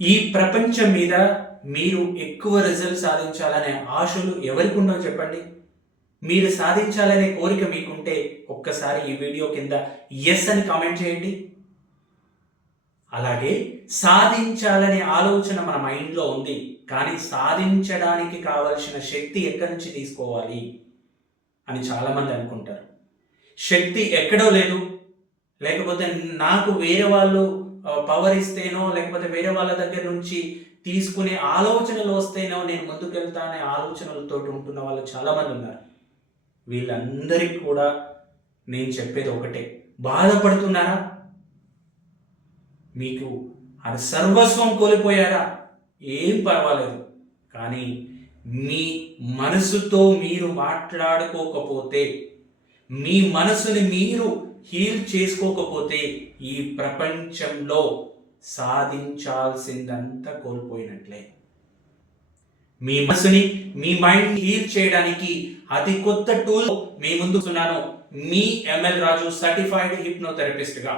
ఈ ప్రపంచం మీద మీరు ఎక్కువ రిజల్ట్ సాధించాలనే ఆశలు ఎవరికి ఉండవు చెప్పండి. మీరు సాధించాలనే కోరిక మీకుంటే ఒక్కసారి ఈ వీడియో కింద ఎస్ అని కామెంట్ చేయండి. అలాగే సాధించాలనే ఆలోచన మన మైండ్లో ఉంది, కానీ సాధించడానికి కావలసిన శక్తి ఎక్కడి నుంచి తీసుకోవాలి అని చాలామంది అనుకుంటారు. శక్తి ఎక్కడో లేదు, లేకపోతే నాకు వేరే వాళ్ళు పవర్ ఇస్తేనో లేకపోతే వేరే వాళ్ళ దగ్గర నుంచి తీసుకునే ఆలోచనలు వస్తేనో నేను ముందుకెళ్తానే ఆలోచనలతో ఉంటున్న వాళ్ళు చాలామంది ఉన్నారు. వీళ్ళందరికీ కూడా నేను చెప్పేది ఒకటే, బాధపడుతున్నారా? మీకు అది సర్వస్వం కోల్పోయారా? ఏం పర్వాలేదు, కానీ మీ మనసుతో మీరు మాట్లాడుకోకపోతే, మీ మనసుని మీరు హీల్ చేసుకోకపోతే ఈ ప్రపంచంలో సాధించాల్సిందంతా కోల్పోయినట్లే. మీ మనసుని, మీ మైండ్ హీల్ చేయడానికి అతి కొత్త టూల్ మీ ముందుకున్నాను, మీ ఎంఎల్ రాజు సర్టిఫైడ్ హిప్నోథెరపిస్ట్ గా.